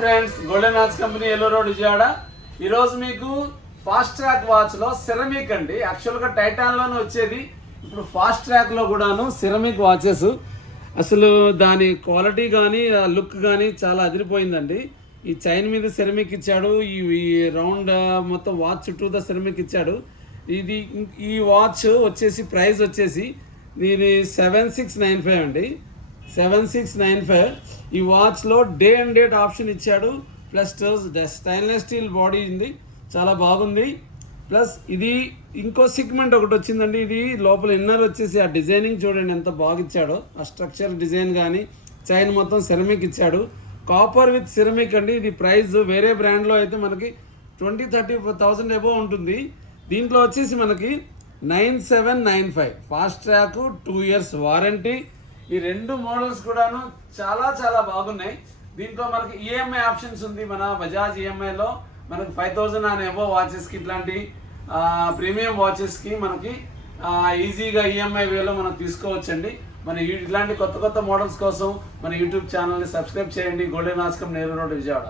Friends, golden watch company yellow road Vijayawada. ఈరోజు మీకు fast track వాచ్లో ceramic అండి. యాక్చువల్గా టైటాన్లోనే వచ్చేది, ఇప్పుడు ఫాస్ట్ ట్రాక్లో కూడాను సిరమిక్ వాచెస్. అసలు దాని క్వాలిటీ కానీ లుక్ కానీ చాలా అదిరిపోయిందండి. ఈ చైన్ మీద సిరమిక్ ఇచ్చాడు, ఈ రౌండ్ మొత్తం వాచ్ చుట్టూతో సిరమిక్ ఇచ్చాడు. ఈ వాచ్ వచ్చేసి ప్రైస్ వచ్చేసి దీని 7695 అండి. 7695. ఈ వాచ్లో డే అండ్ డేట్ ఆప్షన్ ఇచ్చాడు, ప్లస్ స్టైన్లెస్ స్టీల్ బాడీ ఉంది, చాలా బాగుంది. ప్లస్ ఇది ఇంకో సిగ్మెంట్ ఒకటి వచ్చిందండి. ఇది లోపల ఇన్నర్ వచ్చేసి ఆ డిజైనింగ్ చూడండి ఎంత బాగా ఇచ్చాడో. ఆ స్ట్రక్చర్ డిజైన్ కానీ చైన్ మొత్తం సిరమిక్ ఇచ్చాడు. కాపర్ విత్ సిరమిక్ అండి. ఇది ప్రైస్ వేరే బ్రాండ్లో అయితే మనకి 20-30,000 ఎబో ఉంటుంది. దీంట్లో వచ్చేసి మనకి 9795. Fast track, 2 years warranty. ఈ రెండు మోడల్స్ కూడాను చాలా చాలా బాగున్నాయి. దీంట్లో మనకి ఈఎంఐ ఆప్షన్స్ ఉంది. మన బజాజ్ ఈఎంఐలో మనకి 5,000 అండ్ ఎబో వాచెస్కి, ఇట్లాంటి ప్రీమియం వాచెస్కి మనకి ఈజీగా ఈఎంఐ వేలో మనం తీసుకోవచ్చండి. మన ఇట్లాంటి కొత్త కొత్త మోడల్స్ కోసం మన యూట్యూబ్ ఛానల్ని సబ్స్క్రైబ్ చేయండి. Golden watch company yellow road Vijayawada.